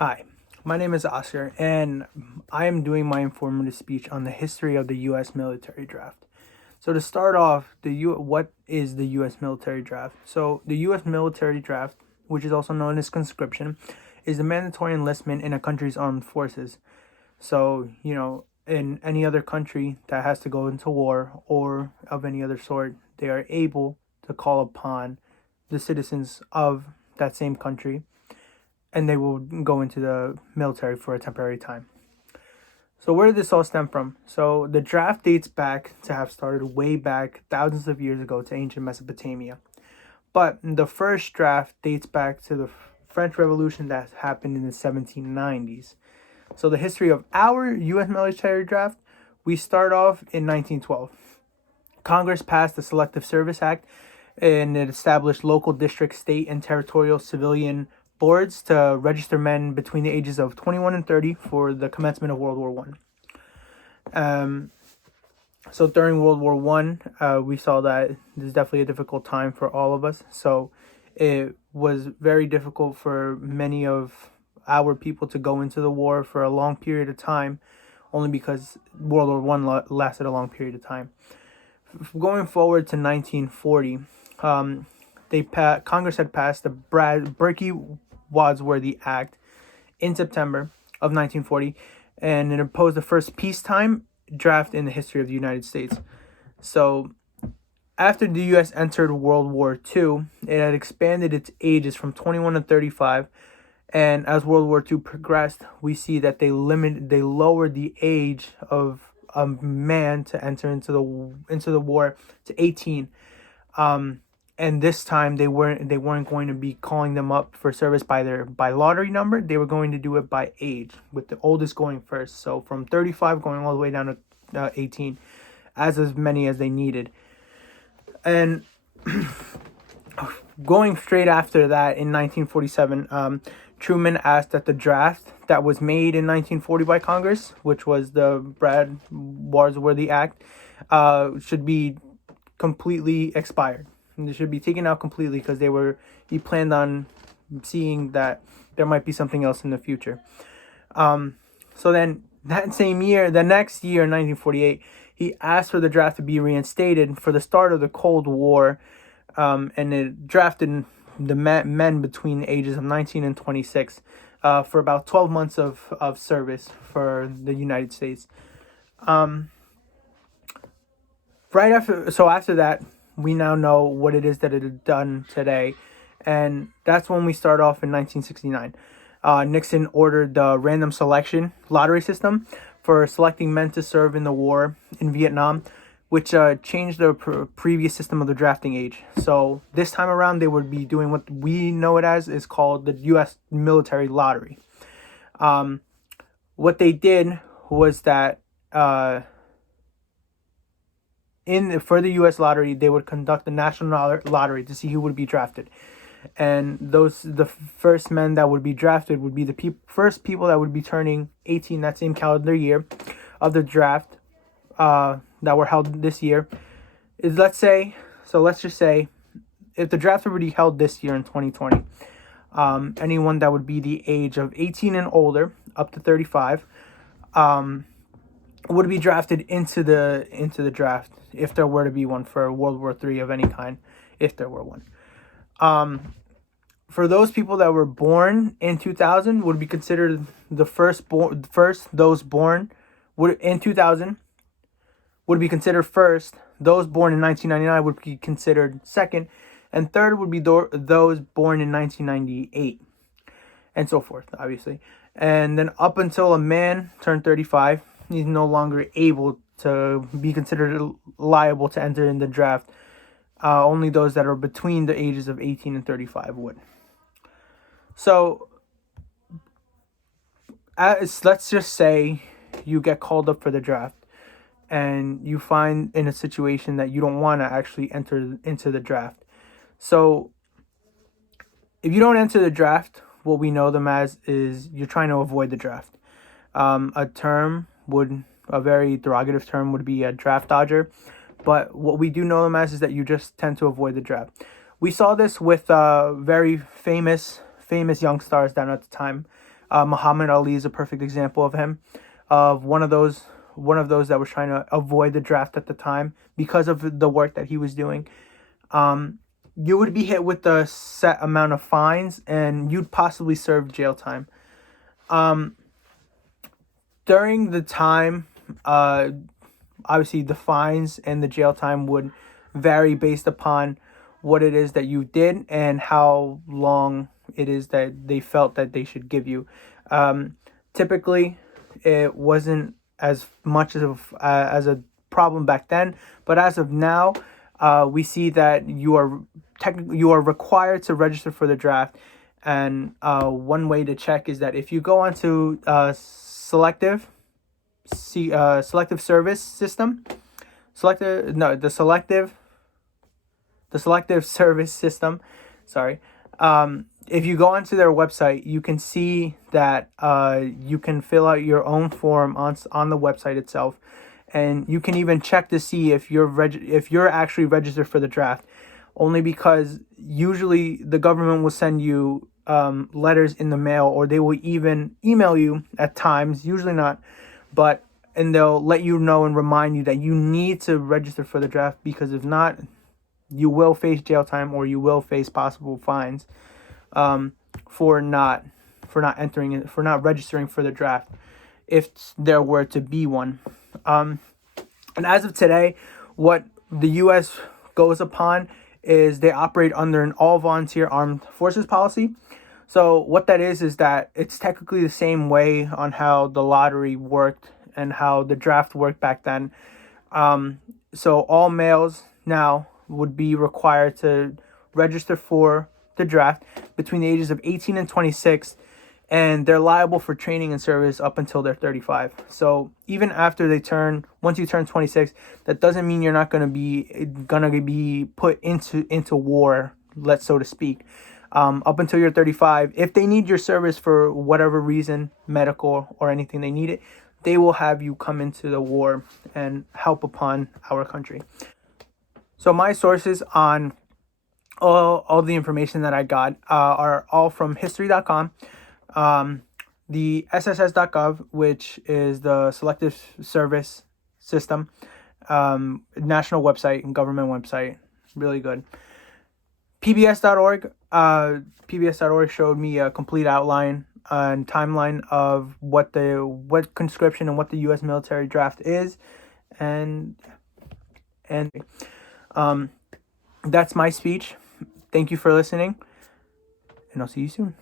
Hi, my name is Oscar, and I am doing my informative speech on the history of the U.S. military draft. So to start off, what is the U.S. military draft? So the U.S. military draft, which is also known as conscription, is the mandatory enlistment in a country's armed forces. So in any other country that has to go into war or of any other sort, they are able to call upon the citizens of that same country and they will go into the military for a temporary time. So where did this all stem from? So the draft dates back to have started way back thousands of years ago to ancient Mesopotamia. But the first draft dates back to the French Revolution that happened in the 1790s. So the history of our US military draft, we start off in 1912. Congress passed the Selective Service Act and it established local district, state, and territorial civilian boards to register men between the ages of 21 and 30 for the commencement of World War One. So during World War One, we saw that this is definitely a difficult time for all of us. So it was very difficult for many of our people to go into the war for a long period of time, only because World War One lasted a long period of time. Going forward to 1940, Congress had passed the Berkey-Wadsworth Act in September of 1940, and it imposed the first peacetime draft in the history of the United States. So after the U.S. entered World War II, it had expanded its ages from 21 to 35, and as World War II progressed, we see that they lowered the age of a man to enter into the war to 18. And this time they weren't going to be calling them up for service by lottery number. They were going to do it by age, with the oldest going first. So from 35 going all the way down to 18, as many as they needed. And going straight after that in 1947, Truman asked that the draft that was made in 1940 by Congress, which was the Wadsworth Act, should be completely expired. And they should be taken out completely because he planned on seeing that there might be something else in the future. So then that same year, the next year, 1948, he asked for the draft to be reinstated for the start of the Cold War, and it drafted the men between the ages of 19 and 26 for about 12 months of service for the United States. After that, we now know what it is that it had done today, and that's when we start off in 1969. Nixon ordered the random selection lottery system for selecting men to serve in the war in Vietnam, which changed the previous system of the drafting age. So this time around, they would be doing what we know it as is called the U.S. military lottery. What they did was that for the U.S. lottery, they would conduct the national lottery to see who would be drafted. And the first men that would be drafted would be the first people that would be turning 18 that same calendar year of the draft that were held this year. Let's just say if the draft already held this year in 2020, anyone that would be the age of 18 and older up to 35 would be drafted into the draft if there were to be one for World War III of any kind, if there were one. For those people that were born in 2000 would be considered those born in 2000 would be considered first. Those born in 1999 would be considered second, and third would be those born in 1998, and so forth, obviously. And then up until a man turned 35, he's no longer able to be considered liable to enter in the draft. Only those that are between the ages of 18 and 35 would. So, let's just say you get called up for the draft and you find in a situation that you don't want to actually enter into the draft. So, if you don't enter the draft, what we know them as is you're trying to avoid the draft. A very derogative term would be a draft dodger. But what we do know them as is that you just tend to avoid the draft. We saw this with very famous young stars down at the time. Muhammad Ali is a perfect example of him, of one of those that was trying to avoid the draft at the time because of the work that he was doing. You would be hit with a set amount of fines, and you'd possibly serve jail time. During the time, obviously the fines and the jail time would vary based upon what it is that you did and how long it is that they felt that they should give you. Typically, it wasn't as much as a problem back then, but as of now, we see that you are required to register for the draft. And one way to check is that if you go onto selective service system, the selective service system, sorry. If you go onto their website, you can see that you can fill out your own form on the website itself, and you can even check to see if you're actually registered for the draft. Only because usually the government will send you letters in the mail, or they will even email you at times, usually not, and they'll let you know and remind you that you need to register for the draft, because if not, you will face jail time or you will face possible fines for not registering for the draft, if there were to be one. And as of today, what the U.S. goes upon is they operate under an all-volunteer armed forces policy. So what that is that it's technically the same way on how the lottery worked and how the draft worked back then. So all males now would be required to register for the draft between the ages of 18 and 26, and they're liable for training and service up until they're 35. So even after once you turn 26, that doesn't mean you're not gonna be put into war, so to speak. Up until you're 35, if they need your service for whatever reason, medical or anything they need it, they will have you come into the war and help upon our country. So my sources on all the information that I got are all from history.com, the SSS.gov, which is the Selective Service System, national website and government website, really good. PBS.org. PBS.org showed me a complete outline and timeline of what conscription and what the U.S. military draft is, and that's my speech. Thank you for listening, and I'll see you soon.